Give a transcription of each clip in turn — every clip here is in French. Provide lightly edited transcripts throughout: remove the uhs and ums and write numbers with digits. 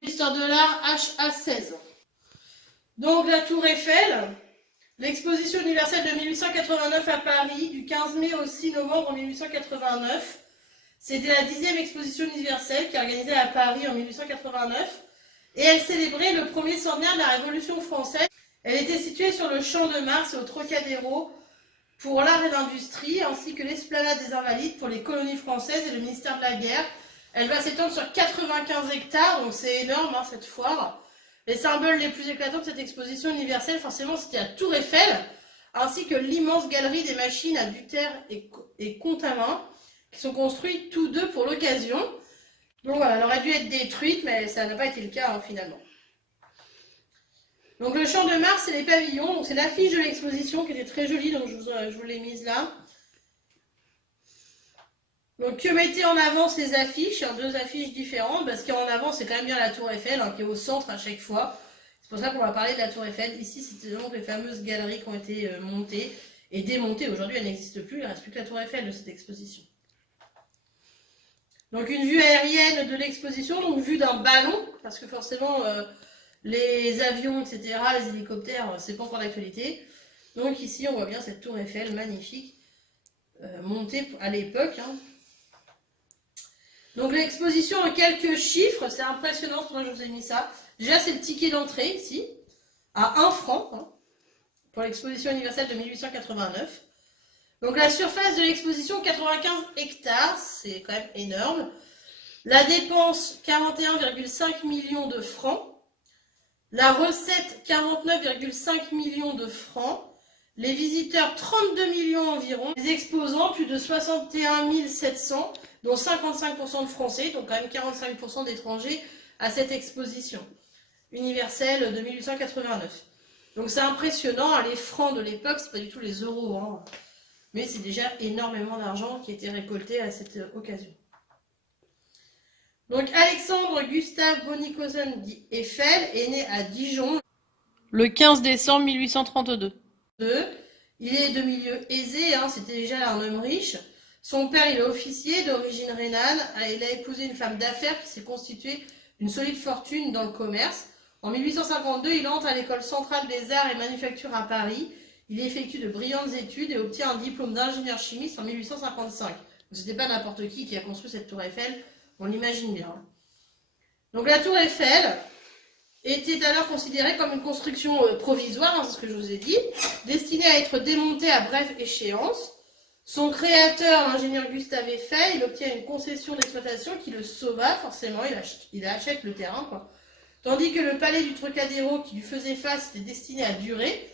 Histoire de l'art HA16. Donc la Tour Eiffel, l'exposition universelle de 1889 à Paris, du 15 mai au 6 novembre 1889. C'était la 10e exposition universelle qui est organisée à Paris en 1889. Et elle célébrait le premier centenaire de la Révolution française. Elle était située sur le Champ de Mars et au Trocadéro pour l'art et l'industrie, ainsi que l'esplanade des Invalides pour les colonies françaises et le ministère de la Guerre. Elle va s'étendre sur 95 hectares, donc c'est énorme cette foire. Les symboles les plus éclatants de cette exposition universelle, forcément, c'était la Tour Eiffel, ainsi que l'immense galerie des machines à Duterre et Contamin, qui sont construits tous deux pour l'occasion. Donc voilà, elle aurait dû être détruite, mais ça n'a pas été le cas finalement. Donc le Champ de Mars, c'est les pavillons, donc c'est l'affiche de l'exposition qui était très jolie, donc je vous l'ai mise là. Donc que mettaient en avant ces affiches, deux affiches différentes, parce qu'en avant c'est quand même bien la Tour Eiffel, qui est au centre à chaque fois. C'est pour ça qu'on va parler de la Tour Eiffel. Ici c'était donc les fameuses galeries qui ont été montées et démontées. Aujourd'hui elle n'existe plus, il ne reste plus que la Tour Eiffel de cette exposition. Donc une vue aérienne de l'exposition, donc vue d'un ballon, parce que forcément les avions, etc., les hélicoptères, c'est pas encore d'actualité. Donc ici on voit bien cette Tour Eiffel magnifique, montée à l'époque. Donc l'exposition en quelques chiffres, c'est impressionnant, c'est pour ça que je vous ai mis ça. Déjà c'est le ticket d'entrée ici, à 1 franc, pour l'exposition universelle de 1889. Donc la surface de l'exposition, 95 hectares, c'est quand même énorme. La dépense, 41,5 millions de francs. La recette, 49,5 millions de francs. Les visiteurs, 32 millions environ. Les exposants, plus de 61 700, dont 55% de Français, donc quand même 45% d'étrangers à cette exposition universelle de 1889. Donc c'est impressionnant, les francs de l'époque, c'est pas du tout les euros, mais c'est déjà énormément d'argent qui a été récolté à cette occasion. Donc Alexandre Gustave Bonnicosen dit Eiffel est né à Dijon le 15 décembre 1832. Il est de milieu aisé, c'était déjà un homme riche. Son père, il est officier d'origine rhénane. Il a épousé une femme d'affaires qui s'est constituée une solide fortune dans le commerce. En 1852, il entre à l'école centrale des arts et manufactures à Paris. Il effectue de brillantes études et obtient un diplôme d'ingénieur chimiste en 1855. C'était pas n'importe qui a construit cette tour Eiffel, on l'imagine bien. Donc la tour Eiffel était alors considérée comme une construction provisoire, c'est ce que je vous ai dit, destinée à être démontée à brève échéance. Son créateur, l'ingénieur Gustave Eiffel, il obtient une concession d'exploitation qui le sauva, forcément, il achète le terrain, Tandis que le palais du Trocadéro, qui lui faisait face, était destiné à durer.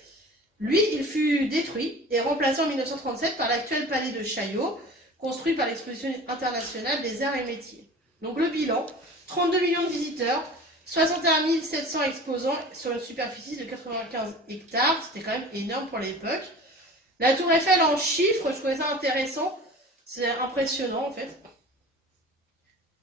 Lui, il fut détruit et remplacé en 1937 par l'actuel palais de Chaillot, construit par l'Exposition internationale des arts et métiers. Donc le bilan, 32 millions de visiteurs, 61 700 exposants sur une superficie de 95 hectares, c'était quand même énorme pour l'époque. La tour Eiffel en chiffres, je trouvais ça intéressant, c'est impressionnant en fait.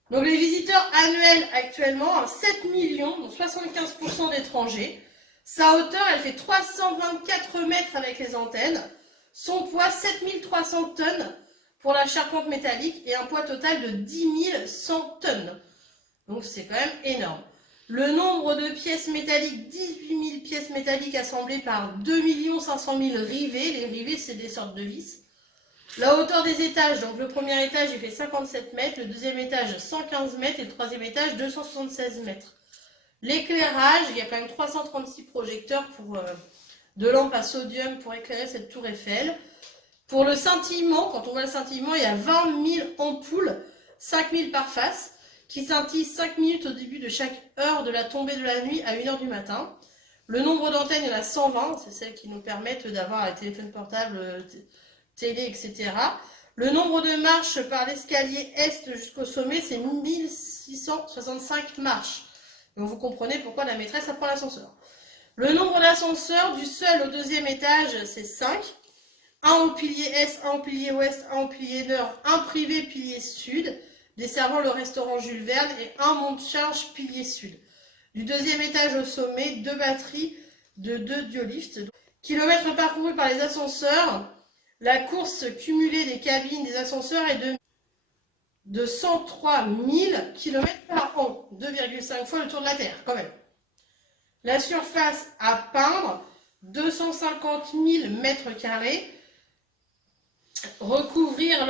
Donc les visiteurs annuels actuellement, 7 millions, donc 75% d'étrangers. Sa hauteur, elle fait 324 mètres avec les antennes. Son poids, 7300 tonnes pour la charpente métallique et un poids total de 10 100 tonnes. Donc c'est quand même énorme. Le nombre de pièces métalliques, 18 000 pièces métalliques assemblées par 2 500 000 rivets. Les rivets, c'est des sortes de vis. La hauteur des étages, donc le premier étage, il fait 57 mètres, le deuxième étage, 115 mètres et le troisième étage, 276 mètres. L'éclairage, il y a quand même 336 projecteurs de lampes à sodium pour éclairer cette tour Eiffel. Pour le scintillement, quand on voit le scintillement, il y a 20 000 ampoules, 5 000 par face, qui scintillent 5 minutes au début de chaque heure de la tombée de la nuit à 1 h du matin. Le nombre d'antennes, il y en a 120, c'est celles qui nous permettent d'avoir les téléphones portables, télé, etc. Le nombre de marches par l'escalier est jusqu'au sommet, c'est 1665 marches. Donc vous comprenez pourquoi la maîtresse apprend l'ascenseur. Le nombre d'ascenseurs du seul au deuxième étage, c'est 5. Un au pilier est, un au pilier ouest, un au pilier nord, un privé pilier sud, desservant le restaurant Jules Verne, et un monte-charge pilier sud. Du deuxième étage au sommet, 2 batteries de 2 diolifts. Kilomètres parcourus par les ascenseurs, la course cumulée des cabines des ascenseurs est de de 103 000 km par an, 2,5 fois le tour de la Terre, quand même. La surface à peindre, 250 000 mètres carrés, à recouvrir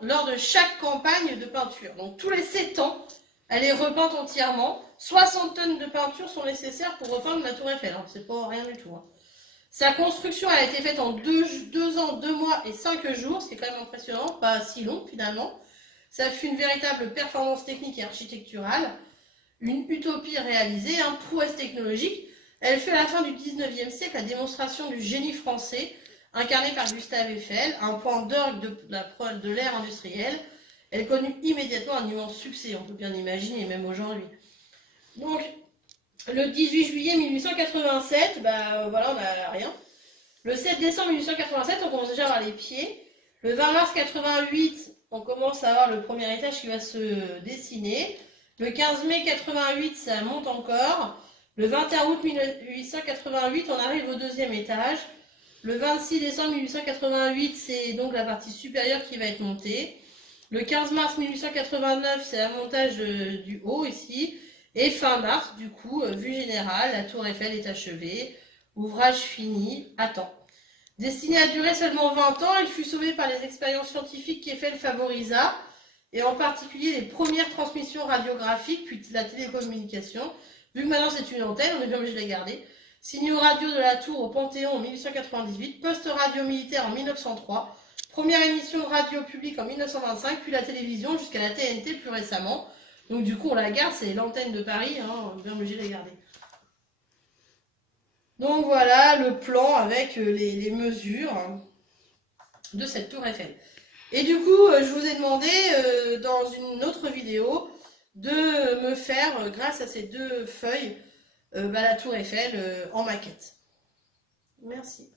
lors de chaque campagne de peinture. Donc tous les 7 ans, elle est repeinte entièrement. 60 tonnes de peinture sont nécessaires pour repeindre la Tour Eiffel. C'est pas rien du tout. Sa construction a été faite en 2 ans, 2 mois et 5 jours, ce qui est quand même impressionnant, pas si long finalement. Ça fut une véritable performance technique et architecturale, une utopie réalisée, un prouesse technologique. Elle fut à la fin du 19e siècle la démonstration du génie français, incarné par Gustave Eiffel, un point d'orgue de l'ère industrielle. Elle connut immédiatement un immense succès, on peut bien imaginer, même aujourd'hui. Donc, le 18 juillet 1887, voilà, on n'a rien. Le 7 décembre 1887, on commence déjà à voir les pieds. Le 20 mars 88, on commence à avoir le premier étage qui va se dessiner. Le 15 mai 88, ça monte encore. Le 21 août 1888, on arrive au deuxième étage. Le 26 décembre 1888, c'est donc la partie supérieure qui va être montée. Le 15 mars 1889, c'est le montage du haut ici. Et fin mars, du coup, vue générale, la tour Eiffel est achevée. Ouvrage fini, à temps. Destiné à durer seulement 20 ans, il fut sauvé par les expériences scientifiques qu'Eiffel favorisa, et en particulier les premières transmissions radiographiques, puis la télécommunication. Vu que maintenant c'est une antenne, on est bien obligé de la garder. Signaux radio de la tour au Panthéon en 1898, poste radio militaire en 1903, première émission radio publique en 1925, puis la télévision jusqu'à la TNT plus récemment. Donc du coup on la garde, c'est l'antenne de Paris, on est bien obligé de la garder. Donc voilà le plan avec les mesures de cette tour Eiffel. Et du coup, je vous ai demandé dans une autre vidéo de me faire, grâce à ces 2 feuilles, la tour Eiffel en maquette. Merci.